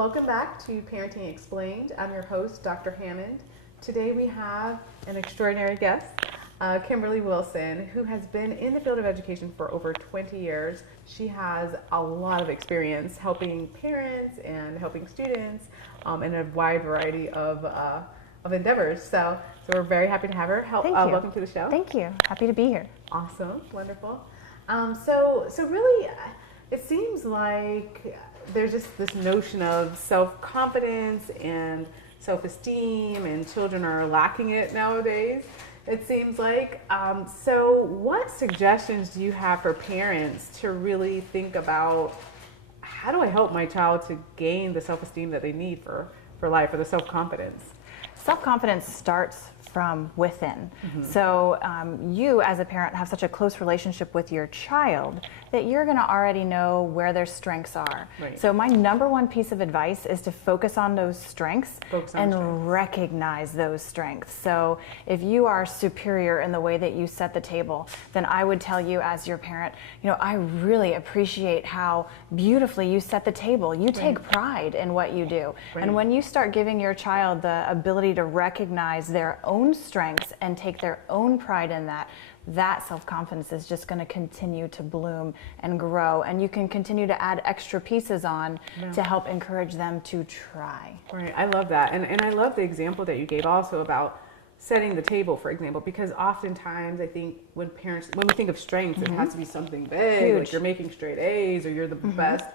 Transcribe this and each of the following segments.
Welcome back to Parenting Explained. I'm your host, Dr. Hammond. Today we have an extraordinary guest, Kimberly Wilson, who has been in the field of education for over 20 years. She has a lot of experience helping parents and helping students in a wide variety of endeavors. So we're very happy to have her. Thank you. Welcome to the show. Thank you. Happy to be here. Awesome. Wonderful. So really, it seems like there's just this notion of self-confidence and self-esteem, and children are lacking it nowadays, it seems like. So what suggestions do you have for parents to really think about, how do I help my child to gain the self-esteem that they need for life, or the self-confidence? Self-confidence starts from within. Mm-hmm. So you as a parent have such a close relationship with your child that you're going to already know where their strengths are. Right. So my number one piece of advice is to focus on those strengths and recognize those strengths. So if you are superior in the way that you set the table, then I would tell you as your parent, I really appreciate how beautifully you set the table. You take pride in what you do. Right. And when you start giving your child the ability to recognize their own strengths and take their own pride in that self-confidence is just going to continue to bloom and grow, and you can continue to add extra pieces on to help encourage them to try. Right, I love that. And I love the example that you gave also about setting the table, for example, because oftentimes I think when we think of strengths, it has to be something big. Huge. Like you're making straight A's, or you're the best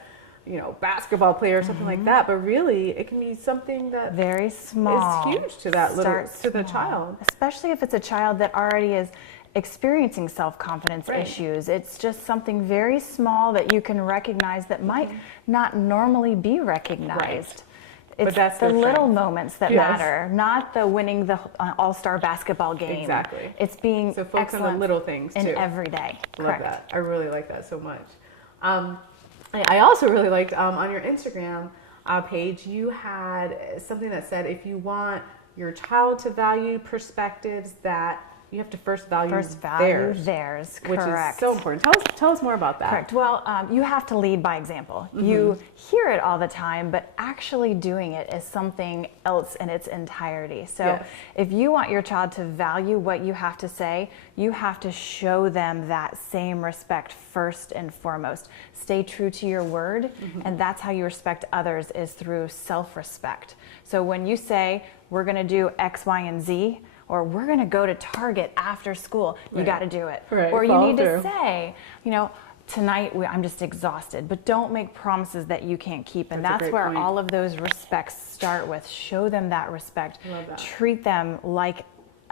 basketball player or something like that, but really it can be something that very small is huge to the child, especially if it's a child that already is experiencing self-confidence issues. It's just something very small that you can recognize that might not normally be recognized. It's the little moments that matter, not the winning the all-star basketball game. Exactly. It's being so focus on the little things too. In every day. Love that. I really like that so much. I also really liked on your Instagram page, you had something that said, if you want your child to value perspectives, that you have to first value theirs, which is so important. Tell us more about that. Correct. Well, you have to lead by example. Mm-hmm. You hear it all the time, but actually doing it is something else in its entirety. So if you want your child to value what you have to say, you have to show them that same respect first and foremost. Stay true to your word, and that's how you respect others, is through self-respect. So when you say, we're going to do X, Y, and Z, or we're going to go to Target after school, you got to do it. Right. Or you need to say, tonight I'm just exhausted, but don't make promises that you can't keep. And that's where all of those respects start with. Show them that respect. Love that. Treat them like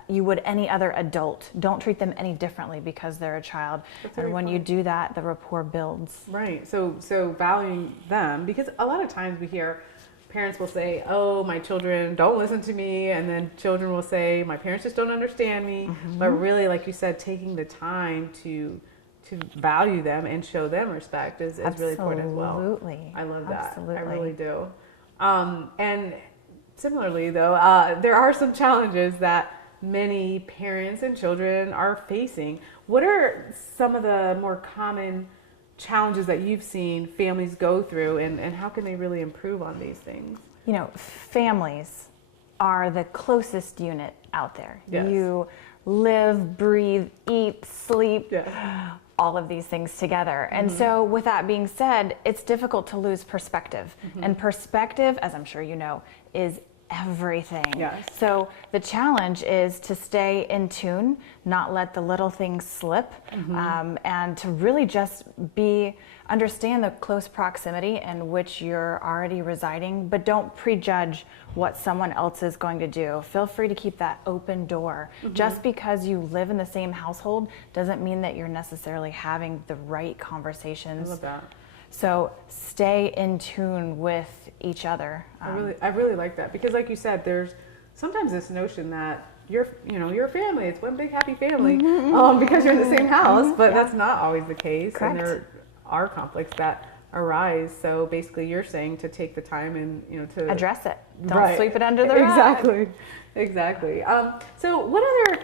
you would any other adult. Don't treat them any differently because they're a child. And when you do that, the rapport builds. Right. So valuing them, because a lot of times we hear parents will say, oh, my children don't listen to me, and then children will say, my parents just don't understand me. But really, like you said, taking the time to value them and show them respect is really important as well. Absolutely. I love that. Absolutely. I really do. And similarly, though, there are some challenges that many parents and children are facing. What are some of the more common challenges that you've seen families go through, and how can they really improve on these things? Families are the closest unit out there. Yes. You live, breathe, eat, sleep, all of these things together. And so with that being said, it's difficult to lose perspective. And perspective, as I'm sure you know, is everything. Yes. So the challenge is to stay in tune, not let the little things slip, and to really just understand the close proximity in which you're already residing, but don't prejudge what someone else is going to do. Feel free to keep that open door. Just because you live in the same household doesn't mean that you're necessarily having the right conversations. I love that. So stay in tune with each other. I really like that, because like you said, there's sometimes this notion that you're a family, it's one big happy family, because you're in the same house, but that's not always the case. Correct. And there are conflicts that arise. So basically you're saying to take the time and to address it. Don't sweep it under the rug. Exactly. So what other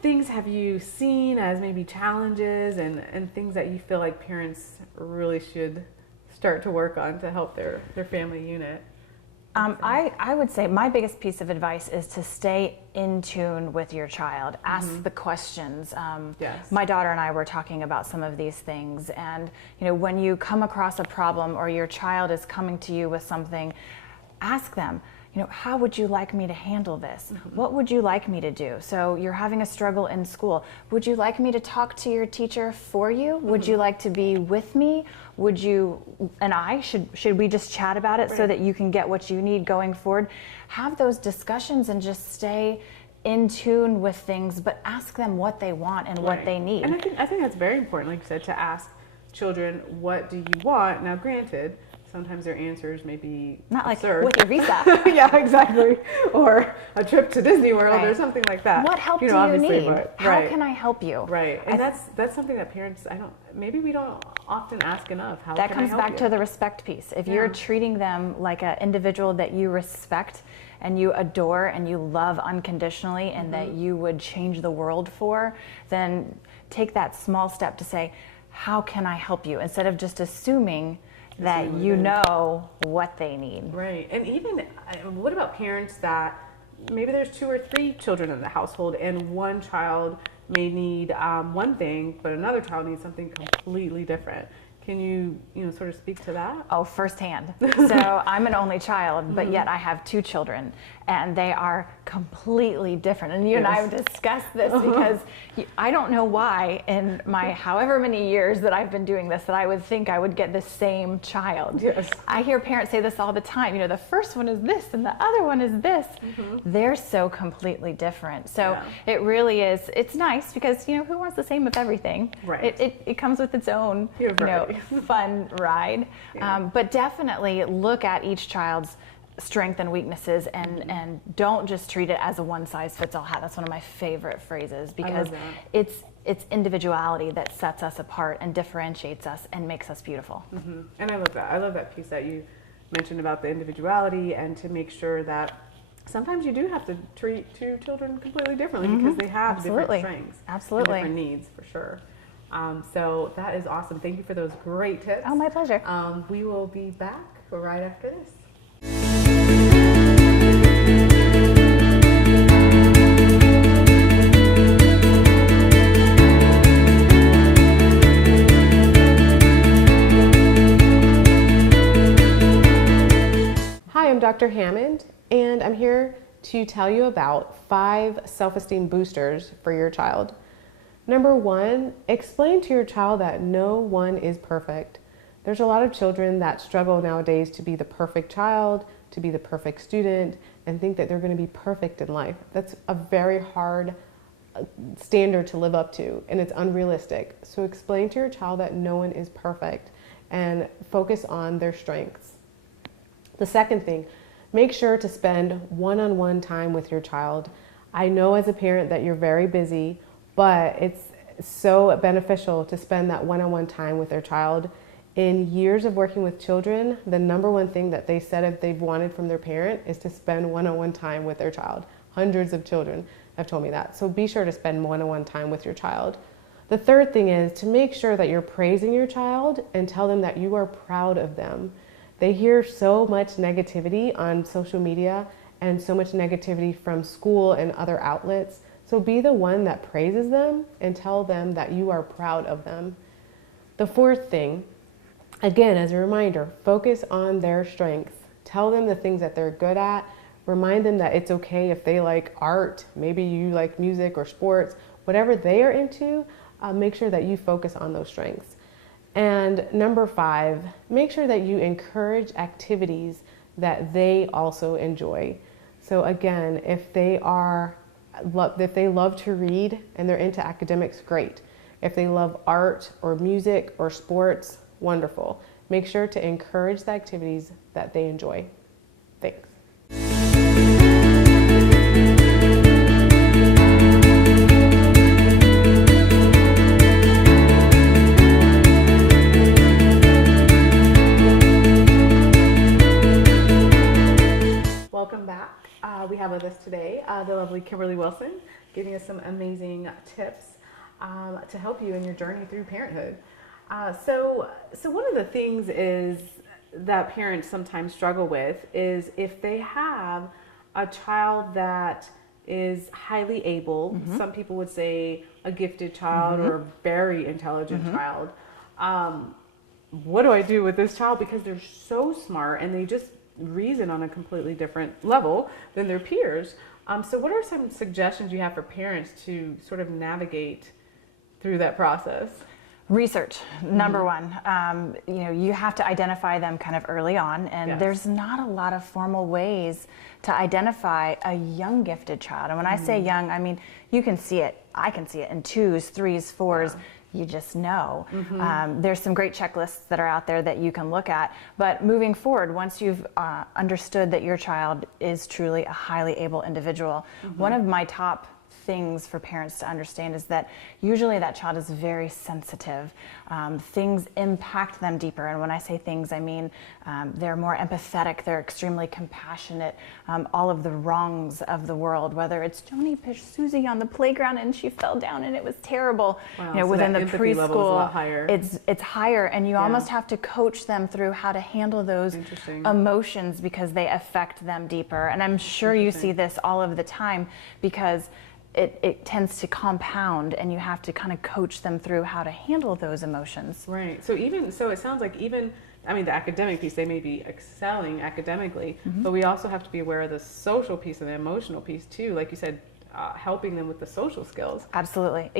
things have you seen as maybe challenges and things that you feel like parents really should start to work on to help their family unit? I would say my biggest piece of advice is to stay in tune with your child. Ask the questions. Yes. My daughter and I were talking about some of these things, and when you come across a problem or your child is coming to you with something, ask them, how would you like me to handle this? What would you like me to do? So you're having a struggle in school. Would you like me to talk to your teacher for you? Would you like to be with me? Would you and I, should we just chat about it so that you can get what you need going forward? Have those discussions and just stay in tune with things, but ask them what they want and what they need. And I think that's very important, like you said, to ask children, what do you want? Now, granted, sometimes their answers may be not like absurd. With your visa. Yeah, exactly. Or a trip to Disney World or something like that. What help do you need? How can I help you? Right. And that's something that parents, maybe we don't often ask enough. How that can comes I help back you? to the respect piece. If you're treating them like an individual that you respect and you adore and you love unconditionally and that you would change the world for, then take that small step to say, how can I help you? Instead of just assuming that you know what they need. Right. And even, what about parents that maybe there's 2 or 3 children in the household and one child may need one thing, but another child needs something completely different? Can you, sort of speak to that? Oh, firsthand. So I'm an only child, but yet I have 2 children, and they are completely different. And you and I have discussed this because I don't know why in my however many years that I've been doing this that I would think I would get the same child. Yes. I hear parents say this all the time. The first one is this and the other one is this. They're so completely different. So it really is. It's nice because who wants the same of everything? Right. It comes with its own fun ride. But definitely look at each child's strength and weaknesses and don't just treat it as a one-size-fits-all hat. That's one of my favorite phrases because it's individuality that sets us apart and differentiates us and makes us beautiful. And I love that. I love that piece that you mentioned about the individuality and to make sure that sometimes you do have to treat 2 children completely differently because they have different strengths and different needs for sure. So that is awesome. Thank you for those great tips. Oh, my pleasure. We will be back right after this. Hi, I'm Dr. Hammond, and I'm here to tell you about 5 self-esteem boosters for your child. Number 1, explain to your child that no one is perfect. There's a lot of children that struggle nowadays to be the perfect child, to be the perfect student, and think that they're going to be perfect in life. That's a very hard standard to live up to, and it's unrealistic. So explain to your child that no one is perfect and focus on their strengths. The second thing, make sure to spend one-on-one time with your child. I know as a parent that you're very busy, but it's so beneficial to spend that one-on-one time with their child. In years of working with children, the number one thing that they said if they've wanted from their parent is to spend one-on-one time with their child. Hundreds of children have told me that. So be sure to spend one-on-one time with your child. The third thing is to make sure that you're praising your child and tell them that you are proud of them. They hear so much negativity on social media and so much negativity from school and other outlets. So be the one that praises them and tell them that you are proud of them. The fourth thing, again, as a reminder, focus on their strengths. Tell them the things that they're good at. Remind them that it's okay if they like art, maybe you like music or sports, whatever they are into, make sure that you focus on those strengths. And number 5, make sure that you encourage activities that they also enjoy. So again, if they love to read and they're into academics, great. If they love art or music or sports, wonderful. Make sure to encourage the activities that they enjoy. Thanks. Welcome back. We have with us today the lovely Kimberly Wilson, giving us some amazing tips to help you in your journey through parenthood. So one of the things is that parents sometimes struggle with is if they have a child that is highly able, some people would say a gifted child or a very intelligent child. What do I do with this child? Because they're so smart and they just reason on a completely different level than their peers. So what are some suggestions you have for parents to sort of navigate through that process? Research, number one. You have to identify them kind of early on, and there's not a lot of formal ways to identify a young gifted child. And when I say young, I mean, you can see it, I can see it in 2s, 3s, 4s. You just know. There's some great checklists that are out there that you can look at. But moving forward, once you've understood that your child is truly a highly able individual, one of my top things for parents to understand is that usually that child is very sensitive. Things impact them deeper. And when I say things, I mean they're more empathetic, they're extremely compassionate. All of the wrongs of the world, whether it's Joni pushed Susie on the playground and she fell down and it was terrible. Wow, so within the preschool, it's higher, and you almost have to coach them through how to handle those emotions because they affect them deeper. And I'm sure you see this all of the time because it tends to compound, and you have to kind of coach them through how to handle those emotions. Right. So it sounds like the academic piece, they may be excelling academically, but we also have to be aware of the social piece and the emotional piece too. Like you said, helping them with the social skills. Absolutely.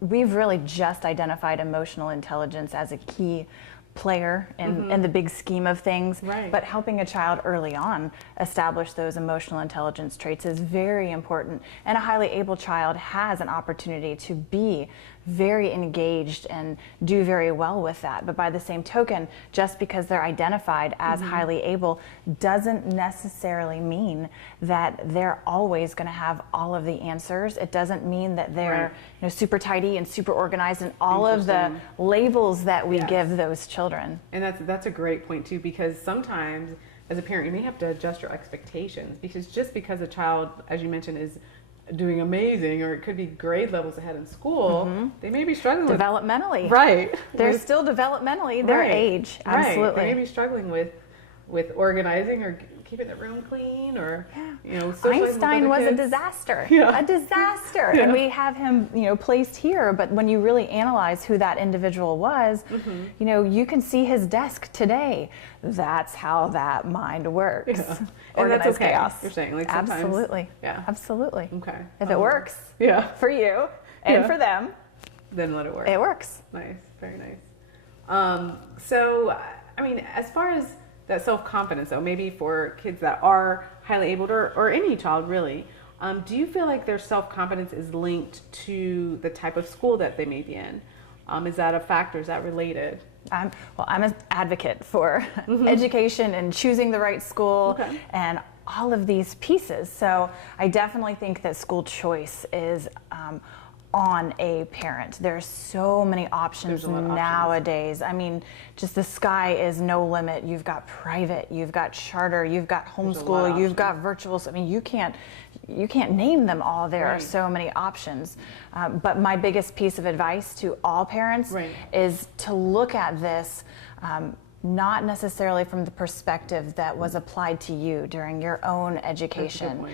We've really just identified emotional intelligence as a key player in the big scheme of things, but helping a child early on establish those emotional intelligence traits is very important, and a highly able child has an opportunity to be very engaged and do very well with that. But by the same token, just because they're identified as highly able doesn't necessarily mean that they're always going to have all of the answers. It doesn't mean that they're super tidy and super organized and all of the labels that we give those children. And that's a great point too, because sometimes as a parent you may have to adjust your expectations, because just because a child, as you mentioned, is doing amazing, or it could be grade levels ahead in school, they may be struggling developmentally. They're still developmentally their age. Absolutely. They may be struggling with organizing or keeping the room clean, or Einstein was a disaster. A disaster. And we have him placed here, but when you really analyze who that individual was, you can see his desk today. That's how that mind works. And that's okay. Chaos. You're saying, like, sometimes, absolutely. Absolutely. Okay. If it works for you and for them, then let it work. It works. Nice. Very nice. So as far as that self-confidence, though, maybe for kids that are highly able, or any child really, do you feel like their self-confidence is linked to the type of school that they may be in? Is that a factor? Is that related? I'm an advocate for education and choosing the right school and all of these pieces. So I definitely think that school choice is on a parent. There's so many options nowadays. I mean, just the sky is no limit. You've got private, you've got charter, you've got homeschool, you've got virtual. I mean, you can't name them all. There are so many options. But my biggest piece of advice to all parents is to look at this not necessarily from the perspective that was applied to you during your own education.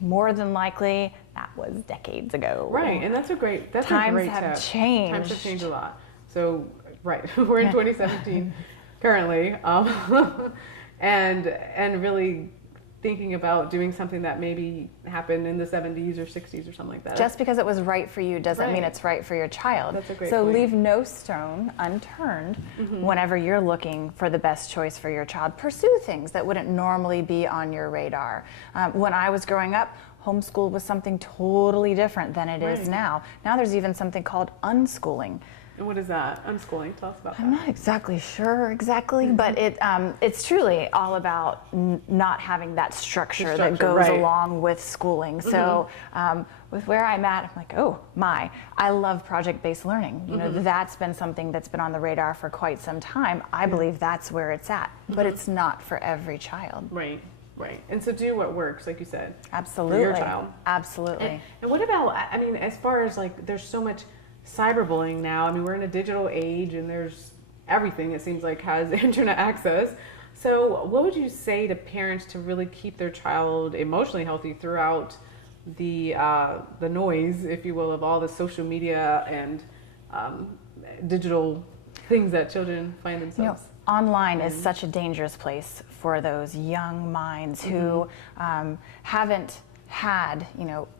More than likely, that was decades ago. And that's a great tip. Times have changed. Times have changed a lot. So, we're in 2017 currently, and really thinking about doing something that maybe happened in the 70s or 60s or something like that. Just because it was right for you doesn't mean it's right for your child. That's a great point. So leave no stone unturned whenever you're looking for the best choice for your child. Pursue things that wouldn't normally be on your radar. When I was growing up, homeschool was something totally different than it is now. Now there's even something called unschooling. And what is that? Unschooling. Tell us about that. I'm not exactly sure but it's truly all about not having that structure that goes along with schooling. So with where I'm at, I'm like, oh my, I love project-based learning. That's been something that's been on the radar for quite some time. I believe that's where it's at, but it's not for every child. Right. And so do what works, like you said. Absolutely. For your child. Absolutely. And what about, as far as there's so much cyberbullying now. We're in a digital age, and there's everything, it seems like, has internet access. So what would you say to parents to really keep their child emotionally healthy throughout the noise, if you will, of all the social media and digital things that children find themselves? Online is such a dangerous place for those young minds who haven't had,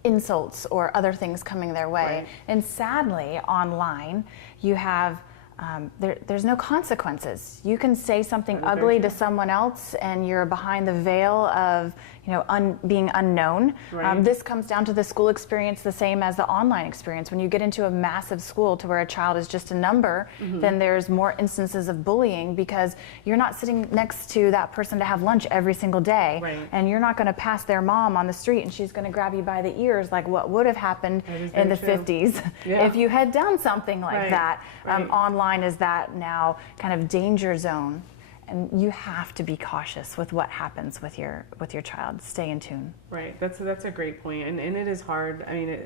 insults or other things coming their way. Right. And sadly, online, you have there's no consequences. You can say something ugly to someone else, and you're behind the veil of being unknown. Right. This comes down to the school experience, the same as the online experience. When you get into a massive school to where a child is just a number, then there's more instances of bullying, because you're not sitting next to that person to have lunch every single day. Right. And you're not going to pass their mom on the street and she's going to grab you by the ears like what would have happened in the 50s if you had done something like that. Right. Online is that now kind of danger zone. And you have to be cautious with what happens with your child. Stay in tune. Right. That's a great point. And it is hard. I mean,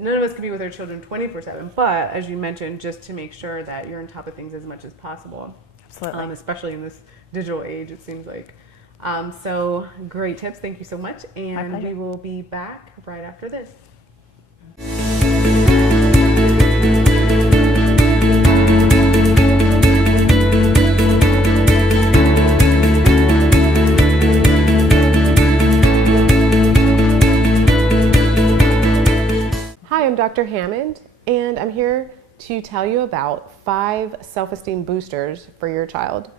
none of us can be with our children 24/7. But as you mentioned, just to make sure that you're on top of things as much as possible. Absolutely. Especially in this digital age, it seems like. So great tips. Thank you so much. And we will be back right after this. Hi, I'm Dr. Hammond, and I'm here to tell you about 5 self-esteem boosters for your child.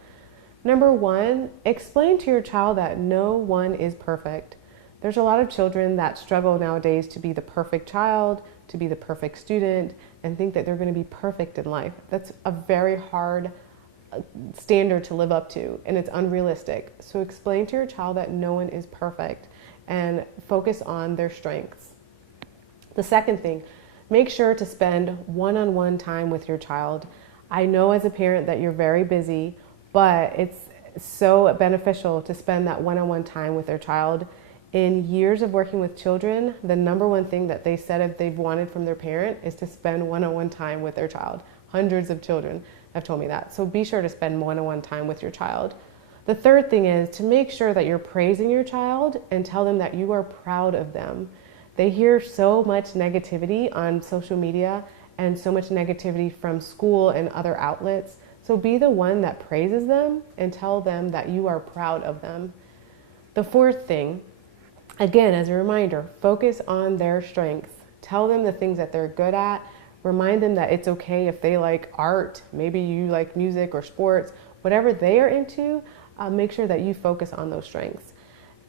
Number 1, explain to your child that no one is perfect. There's a lot of children that struggle nowadays to be the perfect child, to be the perfect student, and think that they're going to be perfect in life. That's a very hard standard to live up to, and it's unrealistic. So explain to your child that no one is perfect and focus on their strengths. The second thing, make sure to spend one-on-one time with your child. I know as a parent that you're very busy, but it's so beneficial to spend that one-on-one time with their child. In years of working with children, the number one thing that they said if they've wanted from their parent is to spend one-on-one time with their child. Hundreds of children have told me that. So be sure to spend one-on-one time with your child. The third thing is to make sure that you're praising your child and tell them that you are proud of them. They hear so much negativity on social media and so much negativity from school and other outlets. So be the one that praises them and tell them that you are proud of them. The fourth thing, again, as a reminder, focus on their strengths. Tell them the things that they're good at. Remind them that it's okay if they like art, maybe you like music or sports, whatever they are into, make sure that you focus on those strengths.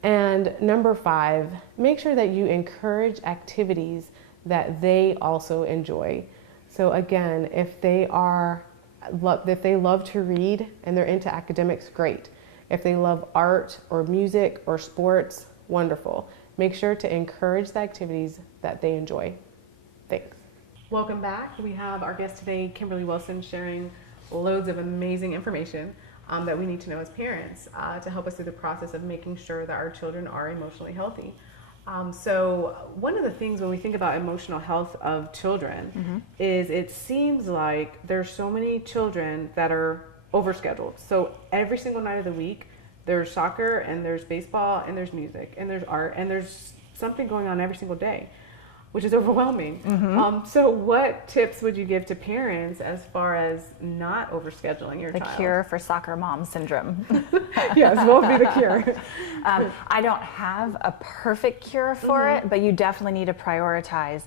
And number 5, make sure that you encourage activities that they also enjoy. So again, if they love to read and they're into academics, great. If they love art or music or sports, wonderful. Make sure to encourage the activities that they enjoy. Thanks. Welcome back. We have our guest today, Kimberly Wilson, sharing loads of amazing information that we need to know as parents to help us through the process of making sure that our children are emotionally healthy. So one of the things when we think about emotional health of children is it seems like there's so many children that are overscheduled. So every single night of the week, there's soccer and there's baseball and there's music and there's art and there's something going on every single day, which is overwhelming. So what tips would you give to parents as far as not overscheduling your child? The cure for soccer mom syndrome. Yes, what would be the cure? I don't have a perfect cure for it, but you definitely need to prioritize.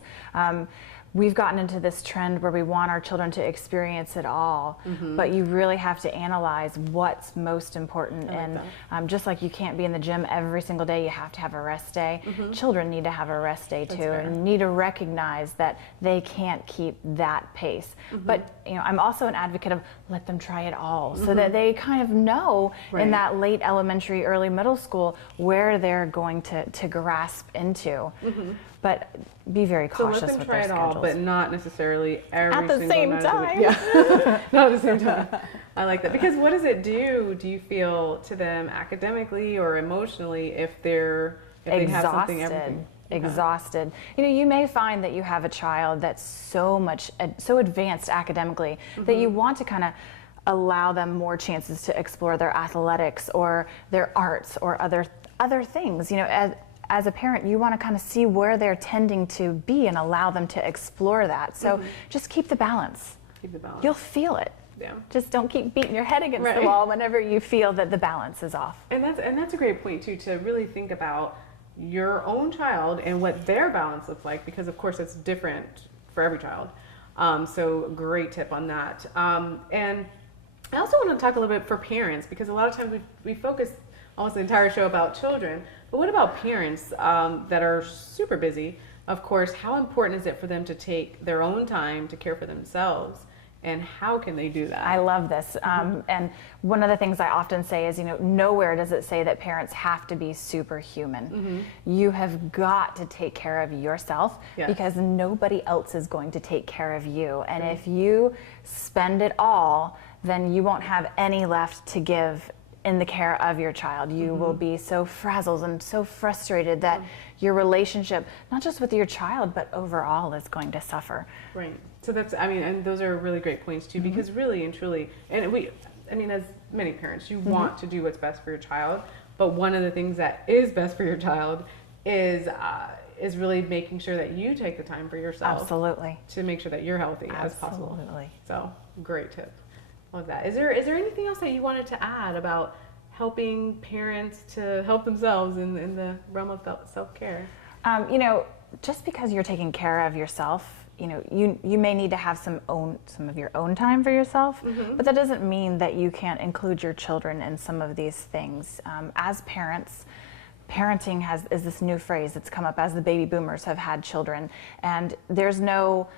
We've gotten into this trend where we want our children to experience it all, but you really have to analyze what's most important. And just like you can't be in the gym every single day, you have to have a rest day. Children need to have a rest day too, and need to recognize that they can't keep that pace. But I'm also an advocate of let them try it all, so that they kind of know in that late elementary, early middle school where they're going to grasp into. But be very cautious with their schedules. So let them try it all, but not necessarily every single night. At the same time. Yeah, not at the same time. I like that. Because what does it do you feel, to them academically or emotionally if they have something everything? Exhausted. You may find that you have a child that's so advanced academically that you want to kind of allow them more chances to explore their athletics or their arts or other things. You know, as a parent, you want to kind of see where they're tending to be and allow them to explore that. So just keep the balance. Keep the balance. You'll feel it. Yeah. Just don't keep beating your head against the wall whenever you feel that the balance is off. And that's a great point too, to really think about your own child and what their balance looks like, because of course it's different for every child. So great tip on that. And I also want to talk a little bit for parents, because a lot of times we focus almost the entire show about children, but what about parents that are super busy? Of course, how important is it for them to take their own time to care for themselves? And how can they do that? I love this. And one of the things I often say is, you know, nowhere does it say that parents have to be superhuman. You have got to take care of yourself, because nobody else is going to take care of you. And if you spend it all, then you won't have any left to give in the care of your child. You will be so frazzled and so frustrated that your relationship, not just with your child, but overall, is going to suffer. Right. So that's, I mean, and those are really great points too, because really and truly, and I mean, as many parents, you want to do what's best for your child, but one of the things that is best for your child is really making sure that you take the time for yourself. Absolutely. To make sure that you're healthy as possible. Absolutely. So great tip. Love that. Is there anything else that you wanted to add about helping parents to help themselves in the realm of self-care? You know, just because you're taking care of yourself, you know, you may need to have some of your own time for yourself, but that doesn't mean that you can't include your children in some of these things. As parents, parenting is this new phrase that's come up as the baby boomers have had children, and there's no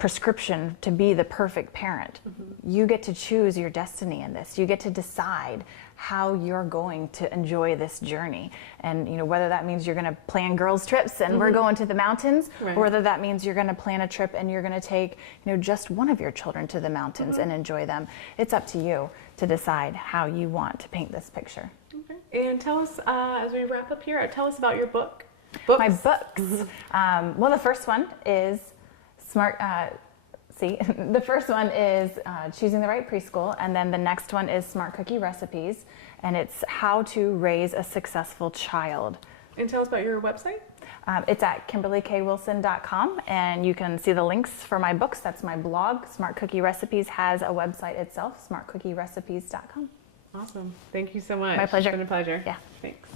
prescription to be the perfect parent. You get to choose your destiny in this. You get to decide how you're going to enjoy this journey. And you know, whether that means you're going to plan girls trips and we're going to the mountains, or whether that means you're going to plan a trip and you're going to take, you know, just one of your children to the mountains and enjoy them. It's up to you to decide how you want to paint this picture. Okay. And tell us, as we wrap up here, tell us about your books. My books. Well, the first one is the first one is Choosing the Right Preschool, and then the next one is Smart Cookie Recipes, and it's how to raise a successful child. And tell us about your website. It's at KimberlyKWilson.com, and you can see the links for my books. That's my blog. Smart Cookie Recipes has a website itself, smartcookierecipes.com. Awesome. Thank you so much. My pleasure. It's been a pleasure. Yeah. Thanks.